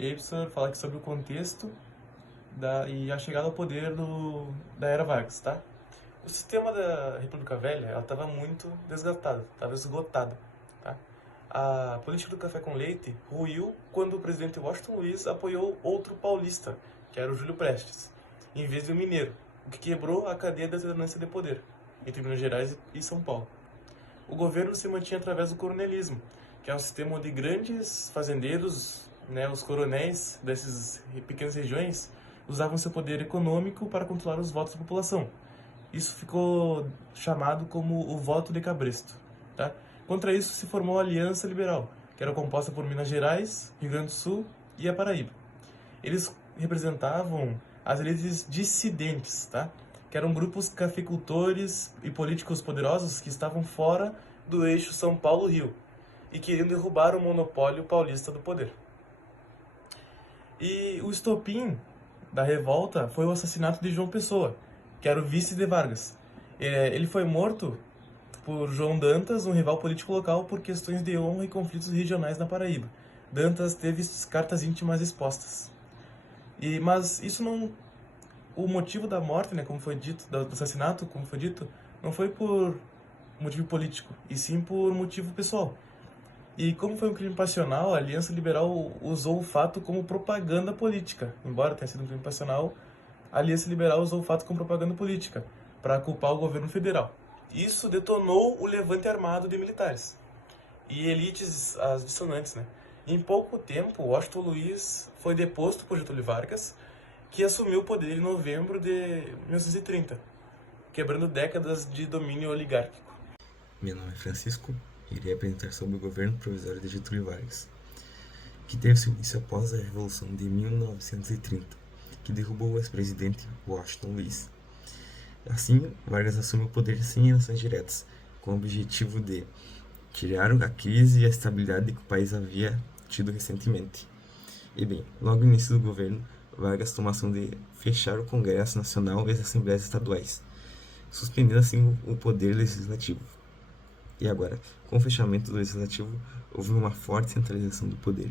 E aí, professor, fala aqui sobre o contexto e a chegada ao poder da Era Vargas, tá? O sistema da República Velha, ela estava muito desgastada, estava esgotada, tá? A política do café com leite ruiu quando o presidente Washington Luiz apoiou outro paulista, que era o Júlio Prestes, em vez de um mineiro, o que quebrou a cadeia da alternância de poder entre Minas Gerais e São Paulo. O governo se mantinha através do coronelismo, que é um sistema onde grandes fazendeiros, né, os coronéis dessas pequenas regiões, usavam seu poder econômico para controlar os votos da população. Isso ficou chamado como o voto de cabresto. Tá? Contra isso se formou a Aliança Liberal, que era composta por Minas Gerais, Rio Grande do Sul e a Paraíba. Eles representavam as elites dissidentes, tá? Que eram grupos cafeicultores e políticos poderosos que estavam fora do eixo São Paulo-Rio e queriam derrubar o monopólio paulista do poder. E o estopim da revolta foi o assassinato de João Pessoa, que era o vice de Vargas. Ele foi morto por João Dantas, um rival político local, por questões de honra e conflitos regionais na Paraíba. Dantas teve cartas íntimas expostas. Mas isso não... O motivo da morte, né, como foi dito, do assassinato, como foi dito, não foi por motivo político, e sim por motivo pessoal. E como foi um crime passional, a Aliança Liberal usou o fato como propaganda política. Embora tenha sido um crime passional, a Aliança Liberal usou o fato como propaganda política, para culpar o governo federal. Isso detonou o levante armado de militares e elites as dissonantes, né? Em pouco tempo, Washington Luiz foi deposto por Getúlio Vargas, que assumiu o poder em novembro de 1930, quebrando décadas de domínio oligárquico. Meu nome é Francisco e irei apresentar sobre o governo provisório de Getúlio Vargas, que teve seu início após a Revolução de 1930, que derrubou o ex-presidente Washington Luiz. Assim, Vargas assumiu o poder sem eleições diretas, com o objetivo de tirar a crise e a estabilidade que o país havia tido recentemente. E bem, logo no início do governo, Vargas tomou a ação de fechar o Congresso Nacional e as Assembleias Estaduais, suspendendo assim o poder legislativo. E agora, com o fechamento do legislativo, houve uma forte centralização do poder,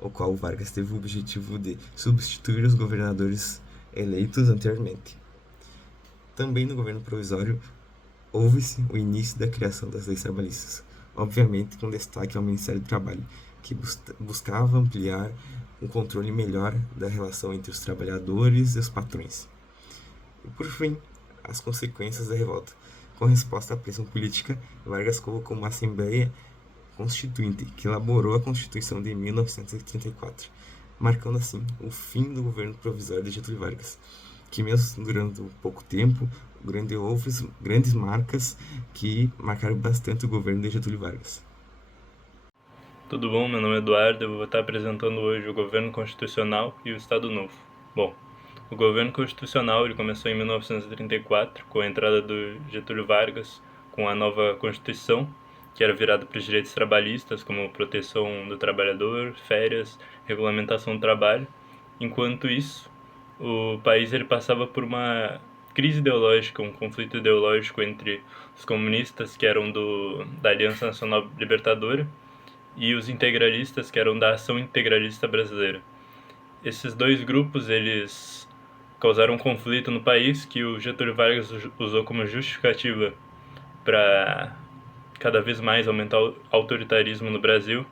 o qual Vargas teve o objetivo de substituir os governadores eleitos anteriormente. Também no governo provisório, houve-se o início da criação das leis trabalhistas, obviamente com destaque ao Ministério do Trabalho, que buscava ampliar um controle melhor da relação entre os trabalhadores e os patrões. E por fim, as consequências da revolta. Com resposta à pressão política, Vargas colocou uma Assembleia Constituinte, que elaborou a Constituição de 1934, marcando assim o fim do governo provisório de Getúlio Vargas, que mesmo durando pouco tempo, houve grandes marcas que marcaram bastante o governo de Getúlio Vargas. Tudo bom? Meu nome é Eduardo, eu vou estar apresentando hoje o Governo Constitucional e o Estado Novo. Bom, o Governo Constitucional ele começou em 1934, com a entrada do Getúlio Vargas, com a nova Constituição, que era virada para os direitos trabalhistas, como proteção do trabalhador, férias, regulamentação do trabalho. Enquanto isso, o país ele passava por uma crise ideológica, um conflito ideológico entre os comunistas, que eram da Aliança Nacional Libertadora, e os integralistas, que eram da Ação Integralista Brasileira. Esses dois grupos, eles causaram um conflito no país que o Getúlio Vargas usou como justificativa para cada vez mais aumentar o autoritarismo no Brasil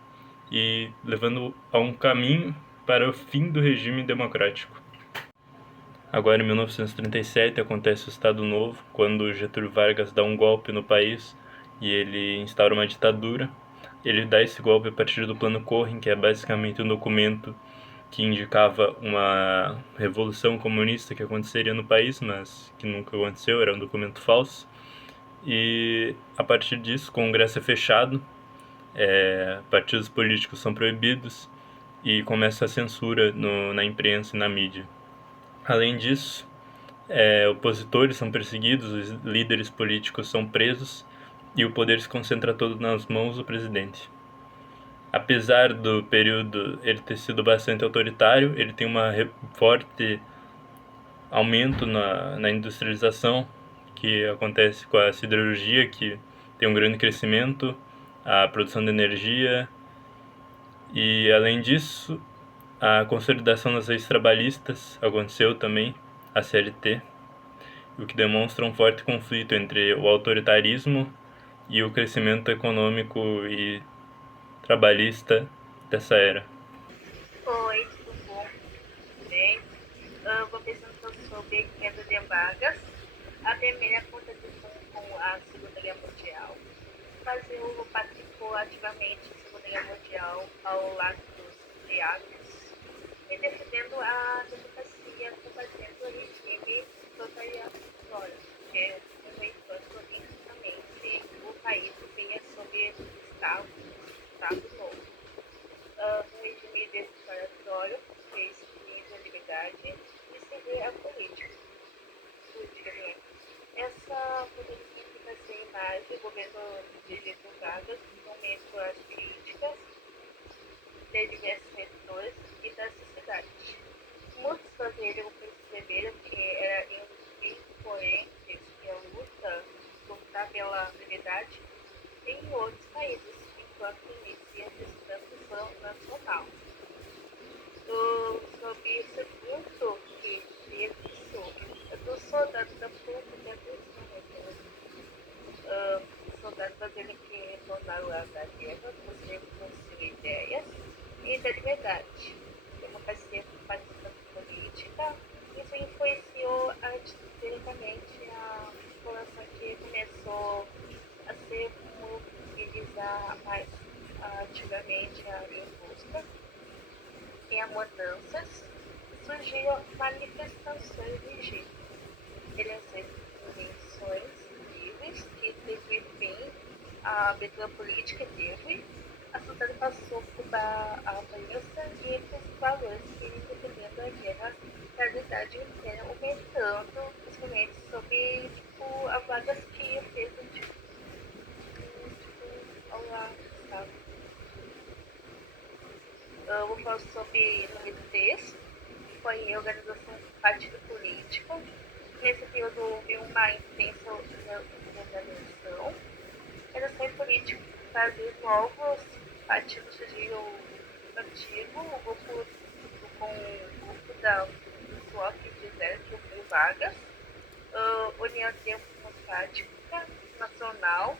e levando a um caminho para o fim do regime democrático. Agora, em 1937, acontece o Estado Novo, quando Getúlio Vargas dá um golpe no país e ele instaura uma ditadura. Ele dá esse golpe a partir do Plano Corren, que é basicamente um documento que indicava uma revolução comunista que aconteceria no país, mas que nunca aconteceu, era um documento falso. E a partir disso, o Congresso é fechado, partidos políticos são proibidos e começa a censura na imprensa e na mídia. Além disso, opositores são perseguidos, os líderes políticos são presos e o poder se concentra todo nas mãos do presidente. Apesar do período ele ter sido bastante autoritário, ele tem um forte aumento na industrialização, que acontece com a siderurgia, que tem um grande crescimento, a produção de energia, e além disso, A consolidação das leis trabalhistas aconteceu também, a CLT, o que demonstra um forte conflito entre o autoritarismo e o crescimento econômico e trabalhista dessa era. Oi, tudo bom? Tudo bem? Vou apresentar sobre queda de vagas, a primeira contradição com a Segunda Guerra Mundial. O Brasil participou ativamente da Segunda Guerra Mundial ao lado dos aliados e defendendo a democracia, combatendo o regime totalitário, que no entanto, injustamente, o país vinha sob Estado Novo. No regime declaratório, que exige a liberdade e seguir a política, né? Essa poderia ficar sem imagem, o governo de Getúlio Vargas, momento as críticas de diversos setores e da sociedade. Muitos brasileiros perceberam que era incoerente que a lutar pela liberdade em outros países, enquanto inicia a transição nacional. Sobre esse ponto que teve dos soldados da ponta de atenção, soldados brasileiros que retornaram da guerra, com ideias e da liberdade, democracia, participação política. Isso influenciou diretamente a população que começou a se mobilizar mais ativamente em busca e a mudanças. Surgiram manifestações legítimas, eleições livres que teve fim a abertura política teve. A sociedade passou por a aparência e esses valores que, dependendo da guerra, a realidade inteira aumentando, principalmente sobre as vagas que fez ao lado, sabe? Eu vou falar sobre número 3, que foi a organização do partido político. Nesse período houve uma intensa organização. Era político fazer novos partidos surgiram antigo, o grupo do SWAP de Getúlio Vargas, União Democrática Nacional,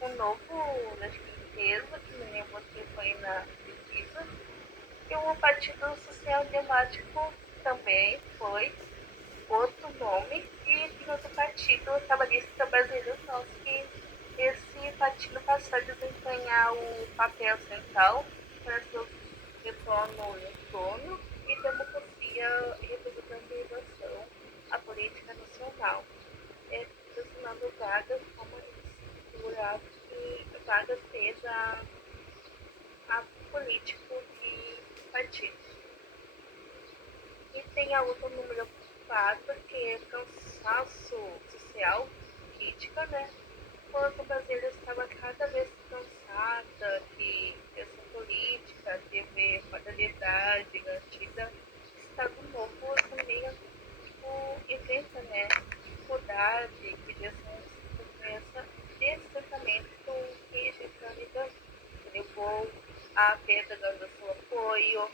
o novo Defesa, que me lembro que foi na pesquisa, e o Partido Social Democrático também foi outro nome, e tem outro partido trabalhista brasileiro nosso, que esse partido passou a desempenhar o papel central para seu retorno e democracia e representativização à política nacional, posicionando Vargas como figura que Vargas fez a político de partidos. E tem a luta número 4, que é cansaço social, crítica, né? Quando o brasileiro estava cada vez cansada que essa política teve modalidade garantida, Estado Novo também inventa, né? Dificuldade, criação de despertamento hegemônica, levou a perda do seu apoio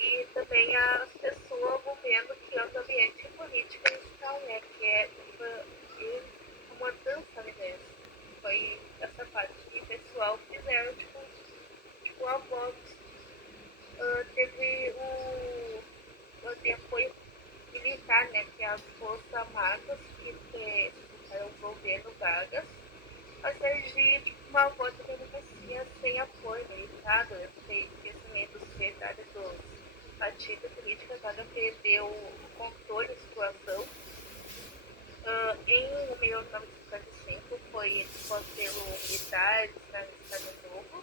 e também as pessoas vão vendo que o ambiente político está, né? Que é uma dança, né? Foi essa parte que o pessoal fizeram, tipo a Vox. Teve o apoio militar, né? Que as Forças Armadas que fizeram o governo Vargas, mas de uma volta da democracia sem apoio militar, sem crescimento societário dos partidos políticos, Vargas perdeu o controle da situação. Em 1955 foi exposto pelo militar do Estado Novo,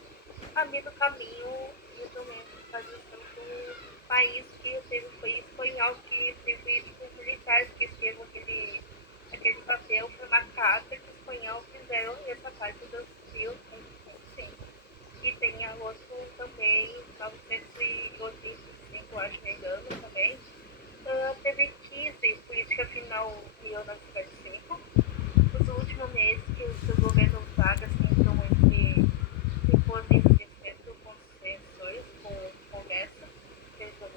abrindo caminho e também fazendo do país que foi espanhol, que teve militares que escreveram aquele papel, foi uma carta que os espanhóis fizeram nessa parte do Brasil, e tem a outro também, 1985, acho que me engano, também. Teve 15 política final de 1955. Nos últimos meses que o governo Vargas tentou depois de certo concessões com o Congresso, fez o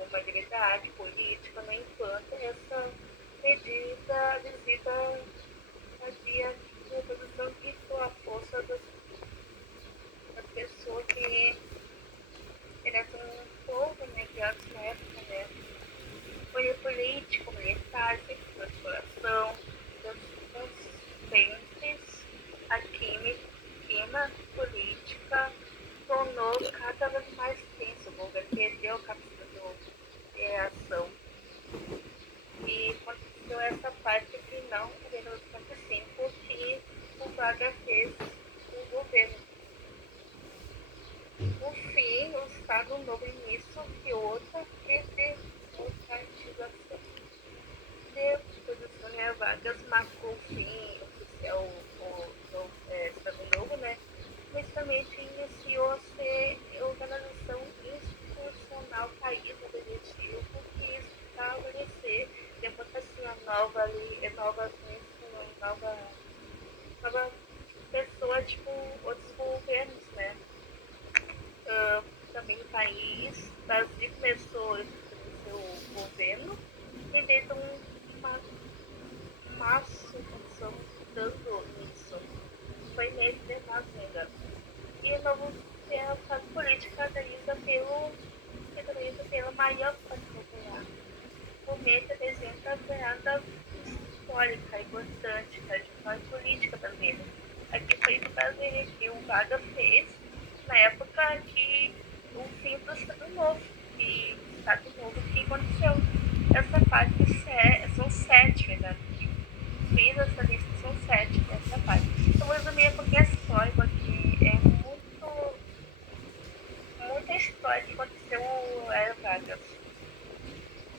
estabilidade política, no entanto, essa medida visita fazia a reprodução e a força das pessoas que eram um povo, né, criados na época, né, foi político, militar, exploração, das consistentes, a química política tornou cada vez mais tenso, o governo perdeu a capacidade de reação. E aconteceu essa parte final em 1955 que o Vargas fez o governo. No fim, o Estado Novo início de outra redemocratização. Depois do Sonia Vargas marcou o fim oficial do Estado Novo, né? Principalmente iniciou-se a organização institucional país objetivo que estabelecer democracia nova pessoa, tipo outros governos, né? Também o país, Brasil começou o governo e desde uma março começamos dando isso. Foi mês de novembro. E o novo fase política caracteriza pela maior parte popular. O mês apresenta a virada histórica importante da história política brasileira. Aqui foi o brasileiro que o Vargas fez na época que o fim do Estado Novo, que o Estado Novo que aconteceu. Essa parte são 7, verdade? Fez essa lista, são 7 dessa parte. Eu vou resumir porque é história, porque é muita história que aconteceu era Vargas.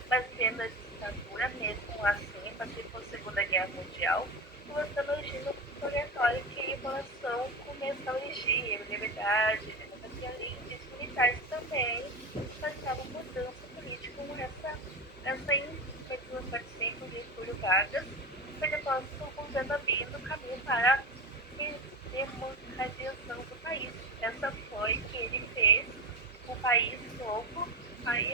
Mas tendo a ditadura, mesmo assim, passei pela Segunda Guerra Mundial, mostrando o regime obrigatório que a população começou a exigir liberdade, democracia, além militares também passavam mudança política com essa implementação de Getúlio Vargas, foi depois o governo abrindo caminho para a democratização do país. Essa foi que ele fez o país novo, aí